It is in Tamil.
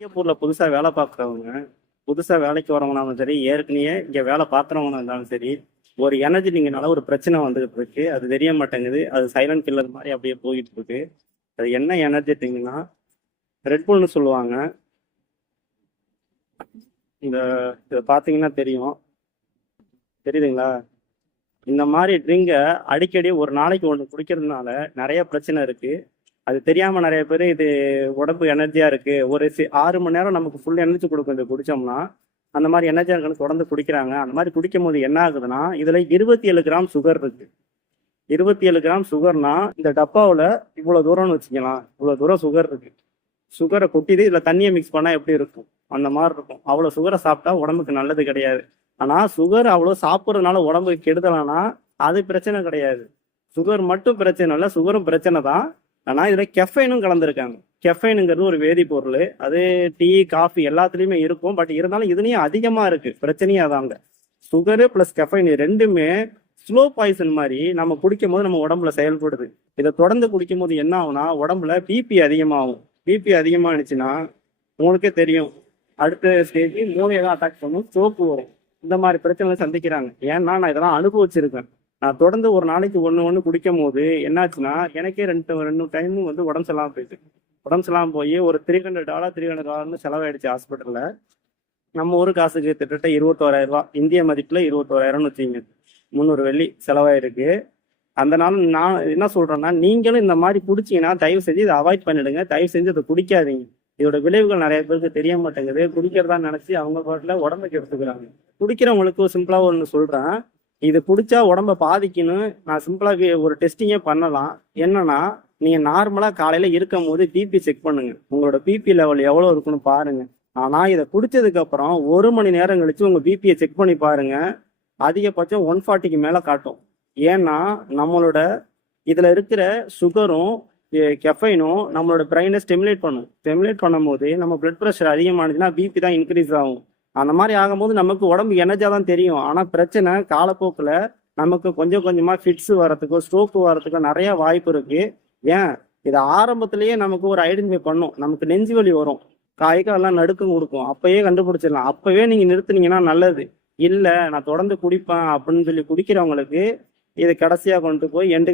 சிங்கப்பூர்ல புதுசா வேலை பார்க்குறவங்க, புதுசா வேலைக்கு வரவங்கனாலும் சரி, ஏற்கனவே இங்க வேலை பார்த்தவங்களா இருந்தாலும் சரி, ஒரு எனர்ஜி ட்ரிங்க்னால ஒரு பிரச்சனை வந்துகிட்டு இருக்கு. அது தெரிய மாட்டேங்குது. அது சைலண்ட் கில்லர் மாதிரி அப்படியே போயிட்டு இருக்கு. அது என்ன எனர்ஜி ட்ரிங்க்னா ரெட்புல்னு சொல்லுவாங்க. இந்த இதை பார்த்தீங்கன்னா தெரியும். தெரியுதுங்களா? இந்த மாதிரி ட்ரிங்கை அடிக்கடி ஒரு நாளைக்கு ஒன்று குடிக்கிறதுனால நிறைய பிரச்சனை இருக்கு. அது தெரியாம நிறைய பேர் இது உடம்பு எனர்ஜியா இருக்கு, ஒரு 6 மணி நேரம் நமக்கு ஃபுல் எனர்ஜி கொடுக்கும் இது குடிச்சோம்னா, அந்த மாதிரி எனர்ஜியா இருக்குன்னு தொடர்ந்து குடிக்கிறாங்க. அந்த மாதிரி குடிக்கும் போது என்ன ஆகுதுன்னா, இதுல 27 கிராம் சுகர் இருக்கு. 27 கிராம் சுகர்னா இந்த டப்பாவில் இவ்வளவு தூரம்னு வச்சுக்கலாம், இவ்வளவு தூரம் சுகர் இருக்கு. சுகரை கொட்டிது இதுல தண்ணியை மிக்ஸ் பண்ணா எப்படி இருக்கும், அந்த மாதிரி இருக்கும். அவ்வளவு சுகரை சாப்பிட்டா உடம்புக்கு நல்லது கிடையாது. ஆனா சுகர் அவ்வளவு சாப்பிட்றதுனால உடம்புக்கு கெடுதலானா அது பிரச்சனை கிடையாது. சுகர் மட்டும் பிரச்சனை இல்லை, சுகரும் பிரச்சனை தான். ஆனா இதுல கெஃபைனும் கலந்துருக்காங்க. கெஃபைனுங்கிறது ஒரு வேதிப்பொருள். அது டீ காஃபி எல்லாத்துலயுமே இருக்கும். பட் இருந்தாலும் இதுலயும் அதிகமா இருக்கு. பிரச்சனையே அதாங்க. சுகரு பிளஸ் கெஃபைன் ரெண்டுமே ஸ்லோ பாய்சன் மாதிரி நம்ம குடிக்கும் போது நம்ம உடம்புல செயல்படுது. இதை தொடர்ந்து குடிக்கும் போது என்ன ஆகும்னா உடம்புல பிபி அதிகமாகும். பிபி அதிகமானுச்சுன்னா உங்களுக்கே தெரியும், அடுத்த ஸ்டேஜ் மூளையை தான் அட்டாக் பண்ணும், ஸ்ட்ரோக் வரும். இந்த மாதிரி பிரச்சனைகளை சந்திக்கிறாங்க. ஏன்னா நான் இதெல்லாம் அனுபவிச்சிருக்கேன். நான் தொடர்ந்து ஒரு நாளைக்கு ஒன்று குடிக்கும் போது என்னாச்சுன்னா எனக்கே ரெண்டு டைமும் வந்து உடம்பு சரியில்லாமல் போயிட்டு, உடம்பு சரியில்லாமல் போய் ஒரு $300 செலவாயிடுச்சு ஹாஸ்பிட்டலில். நம்ம ஊர் காசுக்கு கிட்டத்தட்ட 21,000 இந்திய மதிப்பில் 21,000ன்னு வச்சுங்க, 300 வெள்ளி செலவாயிருக்கு. அந்த நாள் நான் என்ன சொல்றேன்னா, நீங்களும் இந்த மாதிரி குடிச்சீங்கன்னா தயவு செஞ்சு இதை அவாய்ட் பண்ணிடுங்க. தயவு செஞ்சு அதை குடிக்காதீங்க. இதோட விளைவுகள் நிறைய பேருக்கு தெரிய மாட்டேங்குது. குடிக்கிறதா நினைச்சு அவங்க பாட்டில் உடம்புக்கு எடுத்துக்கிறாங்க. குடிக்கிறவங்களுக்கு சிம்பிளா ஒன்று சொல்றேன், இது குடிச்சா உடம்ப பாதிக்குன்னு நான் சிம்பிளா ஒரு டெஸ்டிங்கே பண்ணலாம். என்னன்னா, நீங்க நார்மலா காலையில இருக்கும் போது பிபி செக் பண்ணுங்க. உங்களோட பிபி லெவல் எவ்வளவு இருக்குன்னு பாருங்க. ஆனா இதை குடிச்சதுக்கு அப்புறம் 1 மணி நேரம் கழிச்சு உங்க பிபியை செக் பண்ணி பாருங்க, அதிகபட்சம் 140க்கு மேல காட்டும். ஏன்னா நம்மளோட இதுல இருக்கிற சுகரும் கெஃபைனும் நம்மளோட பிரெயினை ஸ்டிமுலேட் பண்ணும். ஸ்டிமுலேட் பண்ணும்போது நம்ம பிளட் ப்ரெஷர் அதிகமானுச்சுன்னா பிபி தான் இன்க்ரீஸ் ஆகும். அந்த மாதிரி ஆகும்போது நமக்கு உடம்பு எனர்ஜியா தான் தெரியும். ஆனா பிரச்சனை காலப்போக்கில் நமக்கு கொஞ்சம் கொஞ்சமா ஃபிட்ஸ் வரத்துக்கோ ஸ்ட்ரோக் வரத்துக்கோ நிறைய வாய்ப்பு இருக்கு. ஏன், இதை ஆரம்பத்திலேயே நமக்கு ஒரு ஐடென்டிஃபை பண்ணும். நமக்கு நெஞ்சு வலி வரும், காய்க்காலெல்லாம் நடுக்கம் கொடுக்கும், அப்பயே கண்டுபிடிச்சிடலாம். அப்பவே நீங்க நிறுத்துனீங்கன்னா நல்லது. இல்லை நான் தொடர்ந்து குடிப்பேன் அப்படின்னு சொல்லி குடிக்கிறவங்களுக்கு இது கடைசியா கொண்டு போய் எண்டு